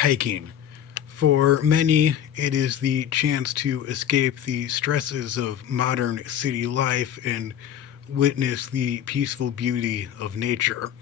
hiking. For many, it is the chance to escape the stresses of modern city life and witness the peaceful beauty of nature.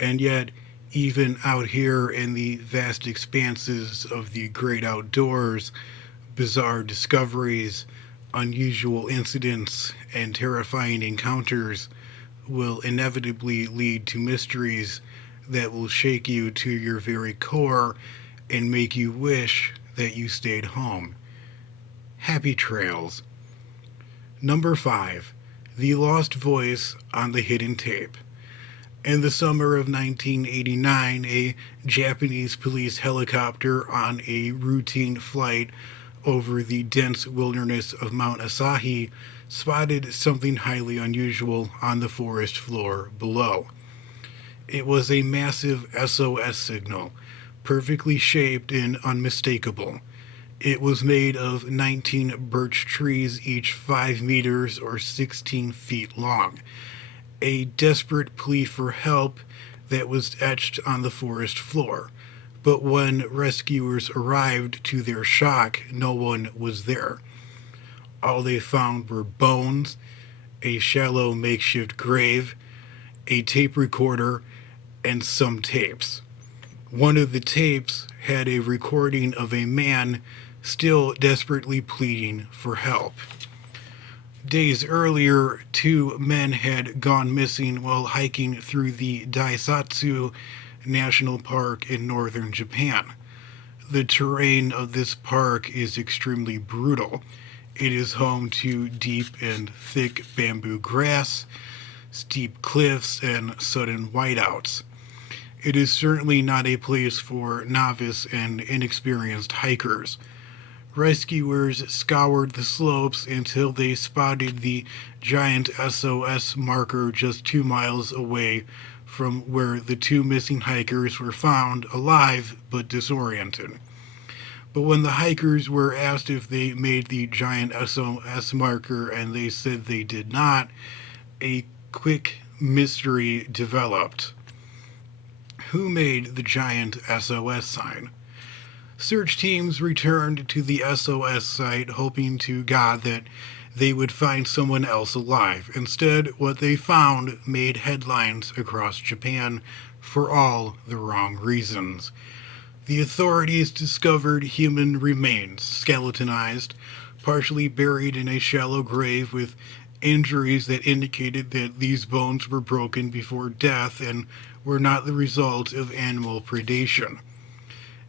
And yet, even out here in the vast expanses of the great outdoors, bizarre discoveries, unusual incidents, and terrifying encounters will inevitably lead to mysteries that will shake you to your very core and make you wish that you stayed home. Happy trails. Number 5. The Lost Voice on the Hidden Tape. In the summer of 1989, a Japanese police helicopter on a routine flight over the dense wilderness of Mount Asahi spotted something highly unusual on the forest floor below. It was a massive SOS signal, perfectly shaped and unmistakable. It was made of 19 birch trees, each 5 meters or 16 feet long. A desperate plea for help that was etched on the forest floor. But when rescuers arrived, to their shock, no one was there. All they found were bones, a shallow makeshift grave, a tape recorder, and some tapes. One of the tapes had a recording of a man still desperately pleading for help. Days earlier, 2 men had gone missing while hiking through the Daisatsu National Park in northern Japan. The terrain of this park is extremely brutal. It is home to deep and thick bamboo grass, steep cliffs, and sudden whiteouts. It is certainly not a place for novice and inexperienced hikers. Rescuers scoured the slopes until they spotted the giant SOS marker just 2 miles away from where the 2 missing hikers were found alive but disoriented. But when the hikers were asked if they made the giant SOS marker and they said they did not, a quick mystery developed. Who made the giant SOS sign? Search teams returned to the SOS site hoping to God that they would find someone else alive. Instead, what they found made headlines across Japan for all the wrong reasons. The authorities discovered human remains, skeletonized, partially buried in a shallow grave with injuries that indicated that these bones were broken before death and were not the result of animal predation.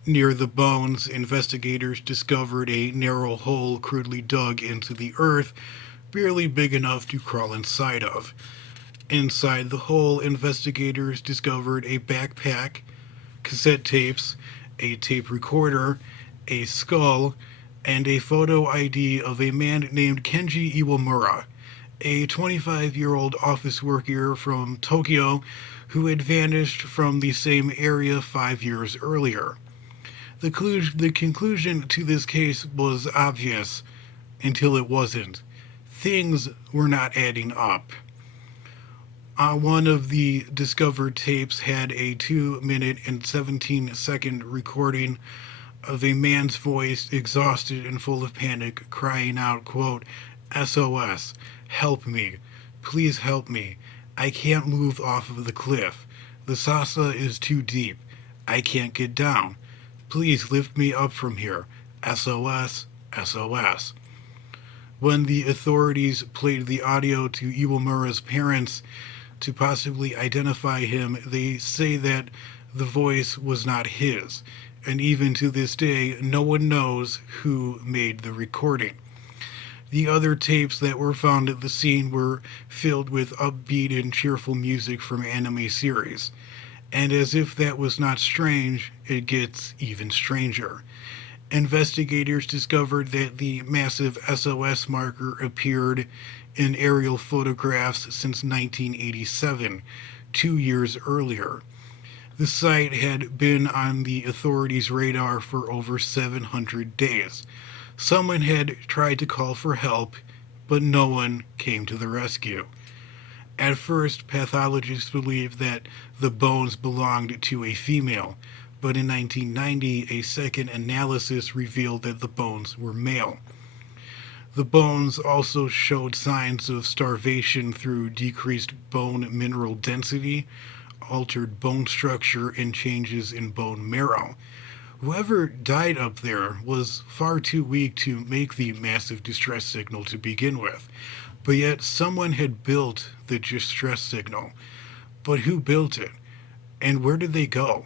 Near the bones, investigators discovered a narrow hole crudely dug into the earth, barely big enough to crawl inside of. Inside the hole, investigators discovered a backpack, cassette tapes, a tape recorder, a skull, and a photo ID of a man named Kenji Iwamura, a 25-year-old office worker from Tokyo who had vanished from the same area 5 years earlier. The conclusion to this case was obvious until it wasn't. Things were not adding up. One of the discovered tapes had a 2 minute and 17-second recording of a man's voice, exhausted and full of panic, crying out, quote, SOS, help me, please help me. I can't move off of the cliff. The Sasa is too deep. I can't get down. Please lift me up from here. SOS, SOS. When the authorities played the audio to Iwamura's parents to possibly identify him, they say that the voice was not his. And even to this day, no one knows who made the recording. The other tapes that were found at the scene were filled with upbeat and cheerful music from anime series. And as if that was not strange, it gets even stranger. Investigators discovered that the massive SOS marker appeared in aerial photographs since 1987, 2 years earlier. The site had been on the authorities' radar for over 700 days. Someone had tried to call for help, but no one came to the rescue. At first, pathologists believed that the bones belonged to a female, but in 1990, a second analysis revealed that the bones were male. The bones also showed signs of starvation through decreased bone mineral density, altered bone structure, and changes in bone marrow. Whoever died up there was far too weak to make the massive distress signal to begin with, but yet someone had built the distress signal. But who built it? And where did they go?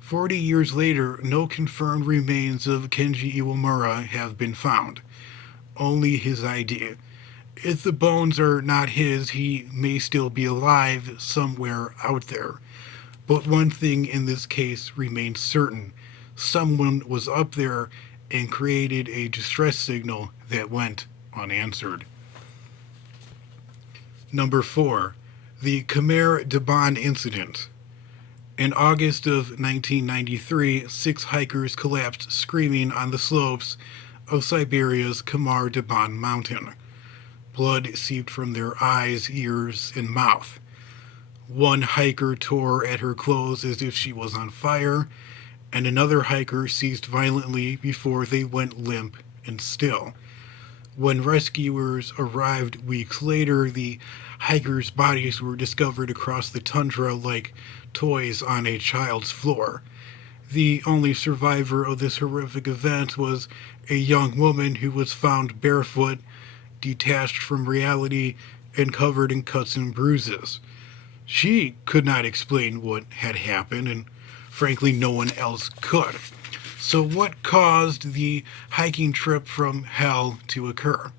40 years later, no confirmed remains of Kenji Iwamura have been found. Only his idea. If the bones are not his, he may still be alive somewhere out there. But one thing in this case remains certain. Someone was up there and created a distress signal that went unanswered. Number 4. The Khmer Daban Incident. In August of 1993, 6 hikers collapsed screaming on the slopes of Siberia's Khmer Daban mountain. Blood seeped from their eyes, ears, and mouth. One hiker tore at her clothes as if she was on fire, and another hiker seized violently before they went limp and still. When rescuers arrived weeks later, the hikers' bodies were discovered across the tundra like toys on a child's floor. The only survivor of this horrific event was a young woman who was found barefoot, detached from reality, and covered in cuts and bruises. She could not explain what had happened, and frankly, no one else could. So, what caused the hiking trip from hell to occur?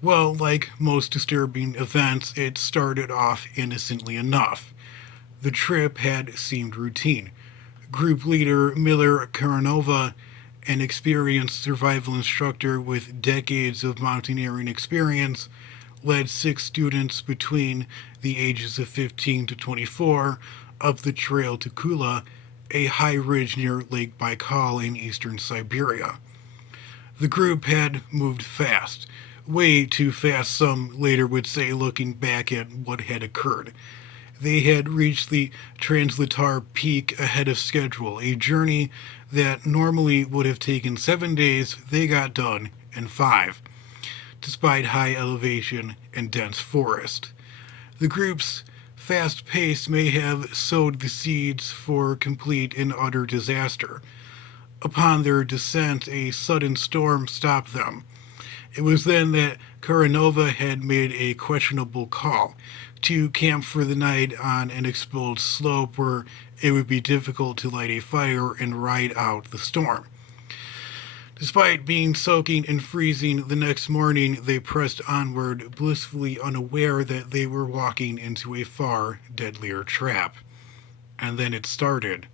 Well, like most disturbing events, it started off innocently enough. The trip had seemed routine. Group leader Miller Karanova, an experienced survival instructor with decades of mountaineering experience, led 6 students between the ages of 15 to 24 up the trail to Kula, a high ridge near Lake Baikal in eastern Siberia. The group had moved fast, way too fast, some later would say, looking back at what had occurred. They had reached the Translitar Peak ahead of schedule, a journey that normally would have taken 7 days, they got done in 5, despite high elevation and dense forest. The group's fast pace may have sowed the seeds for complete and utter disaster. Upon their descent, a sudden storm stopped them. It was then that Karanova had made a questionable call to camp for the night on an exposed slope where it would be difficult to light a fire and ride out the storm. Despite being soaking and freezing, the next morning they pressed onward, blissfully unaware that they were walking into a far deadlier trap. And then it started,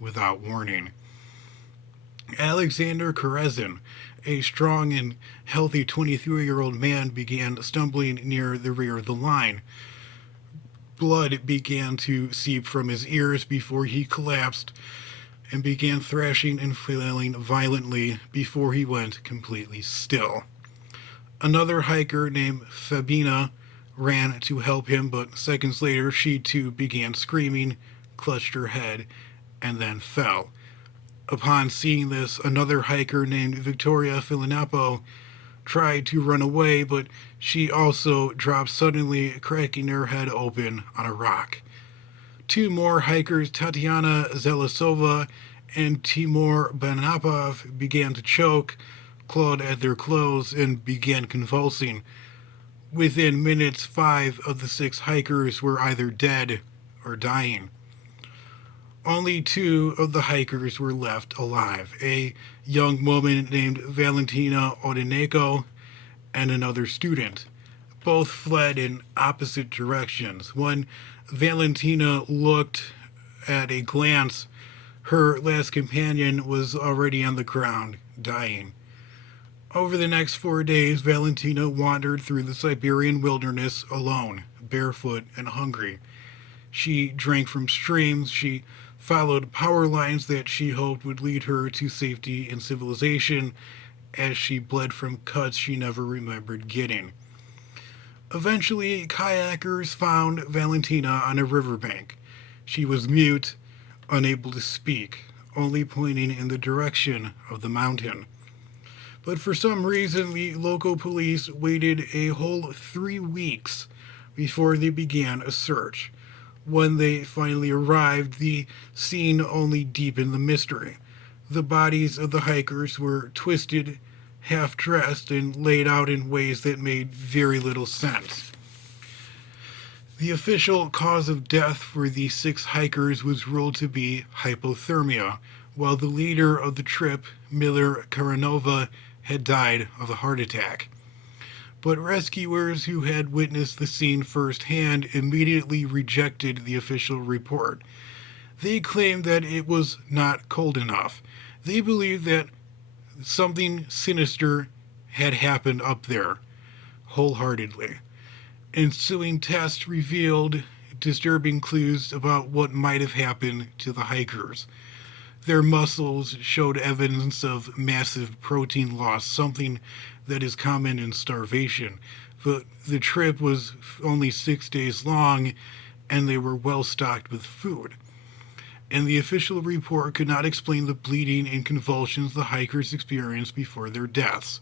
without warning. Alexander Karezin, a strong and healthy 23-year-old man, began stumbling near the rear of the line. Blood began to seep from his ears before he collapsed and began thrashing and flailing violently before he went completely still. Another hiker named Fabina ran to help him, but seconds later she too began screaming, clutched her head, and then fell. Upon seeing this, another hiker named Victoria Filinapo tried to run away, but she also dropped suddenly, cracking her head open on a rock. 2 more hikers, Tatiana Zelasova and Timur Banapov, began to choke, clawed at their clothes, and began convulsing. Within minutes, 5 of the 6 hikers were either dead or dying. Only 2 of the hikers were left alive, a young woman named Valentina Odineko and another student. Both fled in opposite directions. When Valentina looked at a glance, her last companion was already on the ground, dying. Over the next 4 days, Valentina wandered through the Siberian wilderness alone, barefoot and hungry. She drank from streams, she followed power lines that she hoped would lead her to safety and civilization, as she bled from cuts she never remembered getting. Eventually, kayakers found Valentina on a riverbank. She was mute, unable to speak, only pointing in the direction of the mountain. But for some reason, the local police waited a whole 3 weeks before they began a search. When they finally arrived, the scene only deepened the mystery. The bodies of the hikers were twisted, half dressed, and laid out in ways that made very little sense. The official cause of death for the 6 hikers was ruled to be hypothermia, while the leader of the trip, Miller Karanova, had died of a heart attack. But rescuers who had witnessed the scene firsthand immediately rejected the official report. They claimed that it was not cold enough. They believed that something sinister had happened up there, wholeheartedly. Ensuing tests revealed disturbing clues about what might have happened to the hikers. Their muscles showed evidence of massive protein loss, something that is common in starvation. But the trip was only 6 days long, and they were well stocked with food. And the official report could not explain the bleeding and convulsions the hikers experienced before their deaths.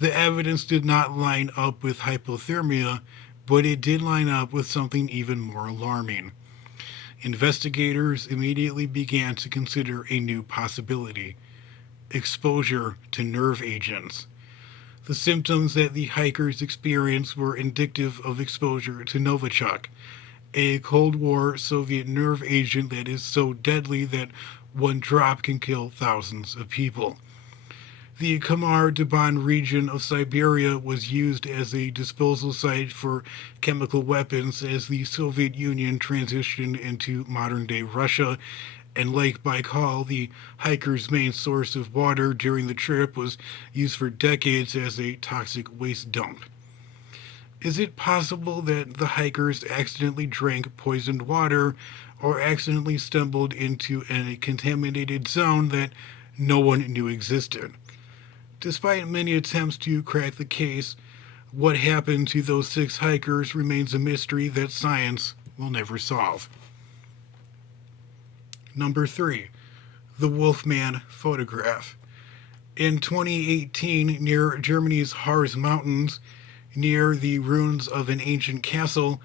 The evidence did not line up with hypothermia, but it did line up with something even more alarming. Investigators immediately began to consider a new possibility: exposure to nerve agents. The symptoms that the hikers experienced were indicative of exposure to Novichok, a Cold War Soviet nerve agent that is so deadly that one drop can kill thousands of people. The Kamar-Daban region of Siberia was used as a disposal site for chemical weapons as the Soviet Union transitioned into modern-day Russia, and Lake Baikal, the hikers' main source of water during the trip, was used for decades as a toxic waste dump. Is it possible that the hikers accidentally drank poisoned water or accidentally stumbled into a contaminated zone that no one knew existed? Despite many attempts to crack the case, what happened to those 6 hikers remains a mystery that science will never solve. Number 3. The Wolfman Photograph. In 2018, near Germany's Harz Mountains, near the ruins of an ancient castle,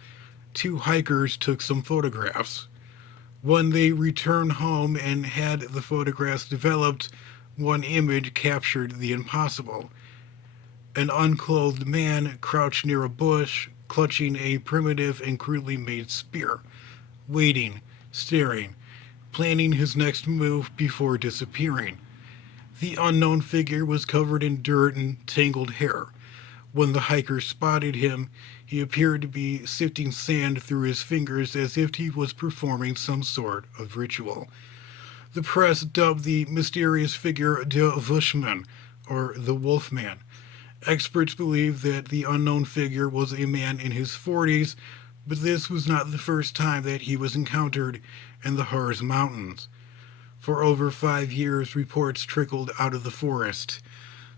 2 hikers took some photographs. When they returned home and had the photographs developed, one image captured the impossible. An unclothed man crouched near a bush, clutching a primitive and crudely made spear, waiting, staring, planning his next move before disappearing. The unknown figure was covered in dirt and tangled hair. When the hiker spotted him, he appeared to be sifting sand through his fingers as if he was performing some sort of ritual. The press dubbed the mysterious figure Der Wushman, or the Wolfman. Experts believe that the unknown figure was a man in his 40s, but this was not the first time that he was encountered in the Harz Mountains. For over 5 years, reports trickled out of the forest.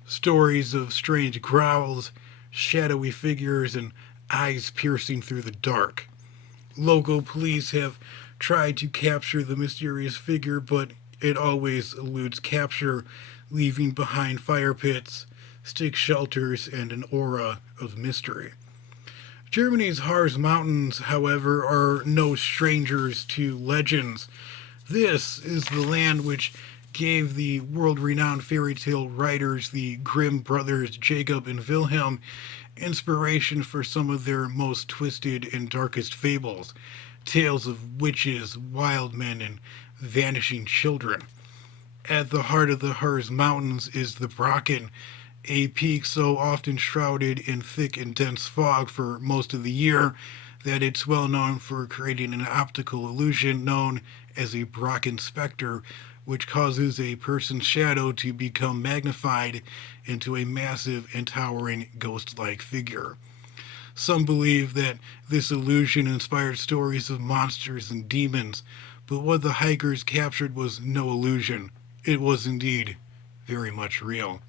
Stories of strange growls, shadowy figures, and eyes piercing through the dark. Local police have tried to capture the mysterious figure, but it always eludes capture, leaving behind fire pits, stick shelters, and an aura of mystery. Germany's Harz Mountains, however, are no strangers to legends. This is the land which gave the world-renowned fairy tale writers, the Grimm brothers Jacob and Wilhelm, inspiration for some of their most twisted and darkest fables, tales of witches, wild men, and vanishing children. At the heart of the Harz Mountains is the Brocken, a peak so often shrouded in thick and dense fog for most of the year that it's well known for creating an optical illusion known as a Brocken specter, which causes a person's shadow to become magnified into a massive and towering ghost-like figure. Some believe that this illusion inspired stories of monsters and demons, but what the hikers captured was no illusion. It was indeed very much real.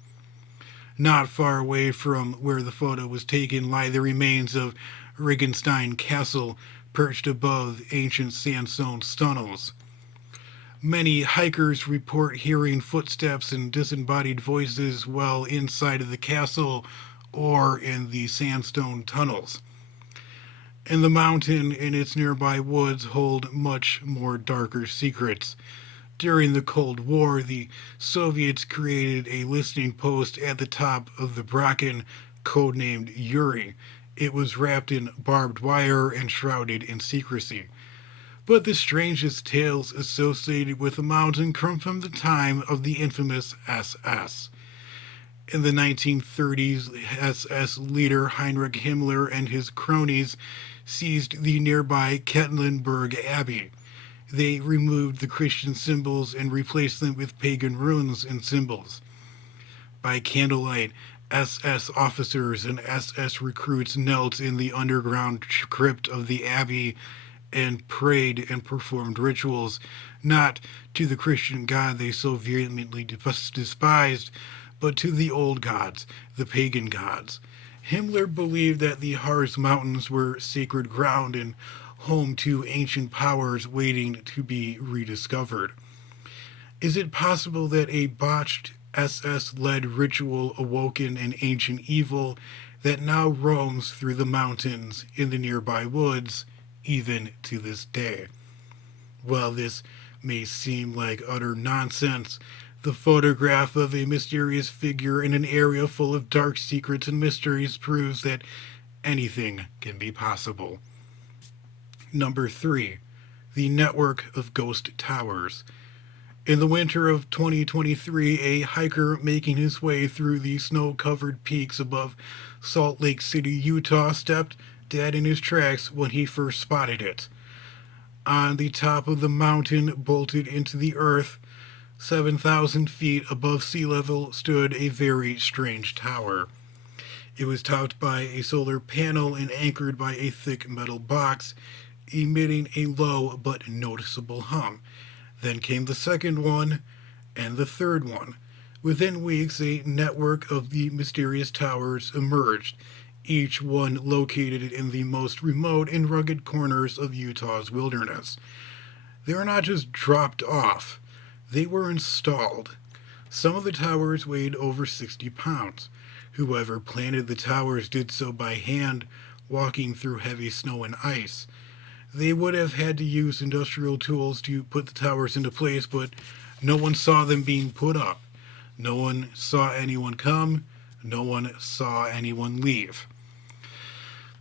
Not far away from where the photo was taken lie the remains of Regenstein Castle, perched above ancient sandstone tunnels. Many hikers report hearing footsteps and disembodied voices while inside of the castle or in the sandstone tunnels. And the mountain and its nearby woods hold much more darker secrets. During the Cold War, the Soviets created a listening post at the top of the Brocken, codenamed Yuri. It was wrapped in barbed wire and shrouded in secrecy. But the strangest tales associated with the mountain come from the time of the infamous SS. In the 1930s, SS leader Heinrich Himmler and his cronies seized the nearby Kettenberg Abbey. They removed the Christian symbols and replaced them with pagan runes and symbols. By candlelight, SS officers and SS recruits knelt in the underground crypt of the abbey and prayed and performed rituals, not to the Christian God they so vehemently despised, but to the old gods, the pagan gods. Himmler believed that the Harz Mountains were sacred ground and home to ancient powers waiting to be rediscovered. Is it possible that a botched SS led ritual awoken an ancient evil that now roams through the mountains in the nearby woods, even to this day? While this may seem like utter nonsense, the photograph of a mysterious figure in an area full of dark secrets and mysteries proves that anything can be possible. Number 3. The network of ghost towers. In the winter of 2023, a hiker making his way through the snow covered peaks above Salt Lake City, Utah, stepped dead in his tracks when he first spotted it. On the top of the mountain, bolted into the earth, 7,000 feet above sea level, stood a very strange tower. It was topped by a solar panel and anchored by a thick metal box, emitting a low but noticeable hum. Then came the second one, and the third one. Within weeks, a network of the mysterious towers emerged, each one located in the most remote and rugged corners of Utah's wilderness. They were not just dropped off, they were installed. Some of the towers weighed over 60 pounds. Whoever planted the towers did so by hand, walking through heavy snow and ice. They would have had to use industrial tools to put the towers into place, but no one saw them being put up. No one saw anyone come. No one saw anyone leave.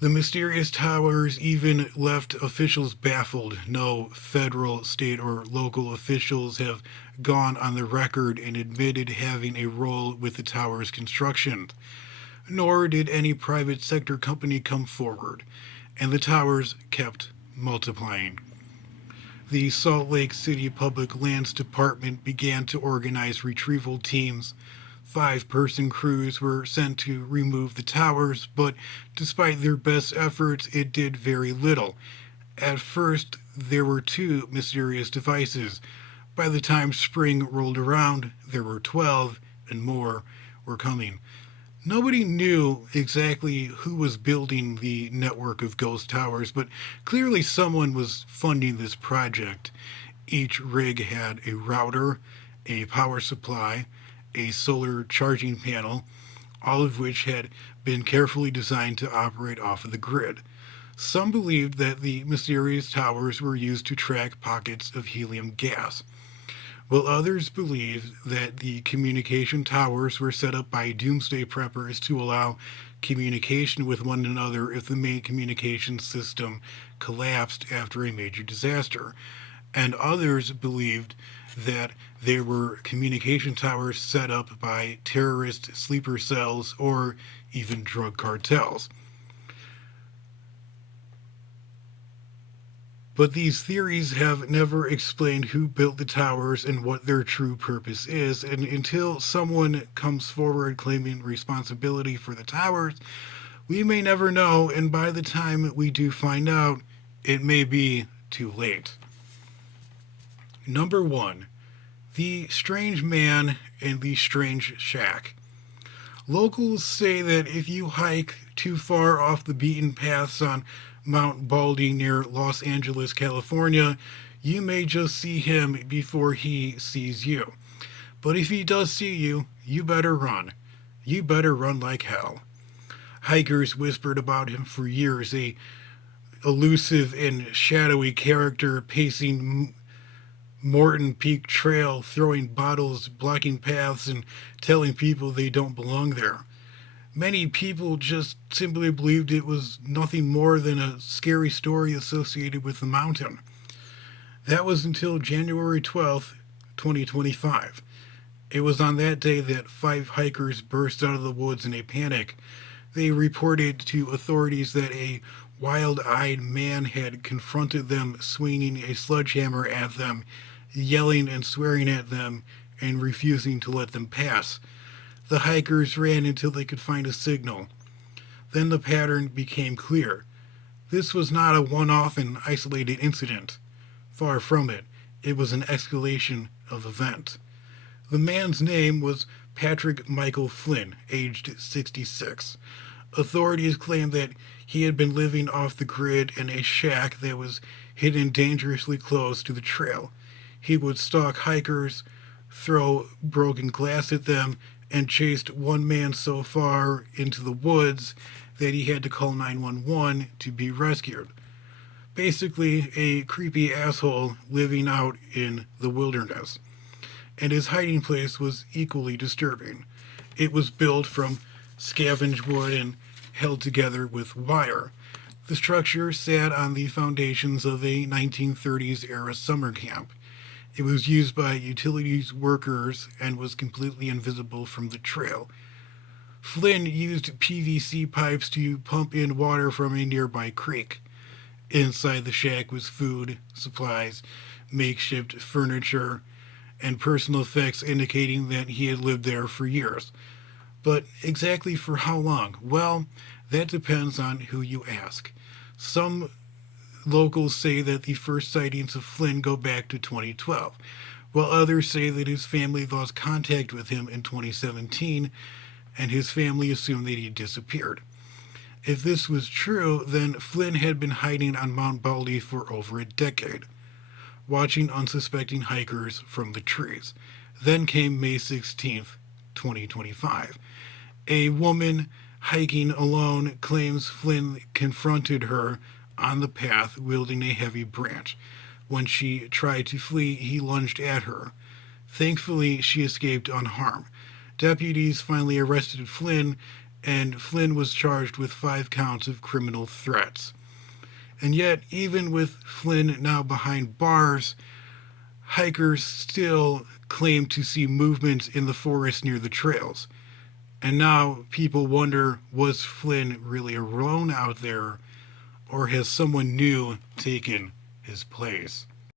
The mysterious towers even left officials baffled. No federal, state, or local officials have gone on the record and admitted having a role with the tower's construction. Nor did any private sector company come forward, and the towers kept multiplying. The Salt Lake City Public Lands Department began to organize retrieval teams. 5-person crews were sent to remove the towers, but despite their best efforts, it did very little. At first, there were 2 mysterious devices. By the time spring rolled around, there were 12, and more were coming. Nobody knew exactly who was building the network of ghost towers, but clearly someone was funding this project. Each rig had a router, a power supply, a solar charging panel, all of which had been carefully designed to operate off of the grid. Some believed that the mysterious towers were used to track pockets of helium gas, while others believed that the communication towers were set up by doomsday preppers to allow communication with one another if the main communication system collapsed after a major disaster. And others believed that there were communication towers set up by terrorist sleeper cells or even drug cartels. But these theories have never explained who built the towers and what their true purpose is, and until someone comes forward claiming responsibility for the towers, we may never know, and by the time we do find out, it may be too late. Number 1. The Strange Man and the Strange Shack. Locals say that if you hike too far off the beaten paths on Mount Baldy near Los Angeles, California, You may just see him before he sees you. But if he does see you, you better run. You better run like hell. Hikers whispered about him for years, a elusive and shadowy character pacing Morton Peak Trail, throwing bottles, blocking paths, and telling people they don't belong there. Many people just simply believed it was nothing more than a scary story associated with the mountain. That was until January 12th, 2025. It was on that day that five hikers burst out of the woods in a panic. They reported to authorities that a wild eyed man had confronted them, swinging a sledgehammer at them, yelling and swearing at them, and refusing to let them pass. The hikers ran until they could find a signal. Then the pattern became clear. This was not a one off and isolated incident. Far from it, it was an escalation of events. The man's name was Patrick Michael Flynn, aged 66. Authorities claimed that he had been living off the grid in a shack that was hidden dangerously close to the trail. He would stalk hikers, throw broken glass at them, and chased one man so far into the woods that he had to call 911 to be rescued. Basically, a creepy asshole living out in the wilderness. And his hiding place was equally disturbing. It was built from scavenged wood and held together with wire. The structure sat on the foundations of a 1930s era summer camp. It was used by utilities workers and was completely invisible from the trail. Flynn used PVC pipes to pump in water from a nearby creek. Inside the shack was food, supplies, makeshift furniture, and personal effects indicating that he had lived there for years. But exactly for how long? Well, that depends on who you ask. Some locals say that the first sightings of Flynn go back to 2012, while others say that his family lost contact with him in 2017 and his family assumed that he had disappeared. If this was true, then Flynn had been hiding on Mount Baldy for over a decade, watching unsuspecting hikers from the trees. Then came May 16th, 2025. A woman hiking alone claims Flynn confronted her on the path wielding a heavy branch. When she tried to flee, he lunged at her. Thankfully, she escaped unharmed. Deputies finally arrested Flynn, and Flynn was charged with 5 counts of criminal threats. And yet, even with Flynn now behind bars, hikers still claim to see movements in the forest near the trails. And now people wonder, was Flynn really alone out there, or has someone new taken his place?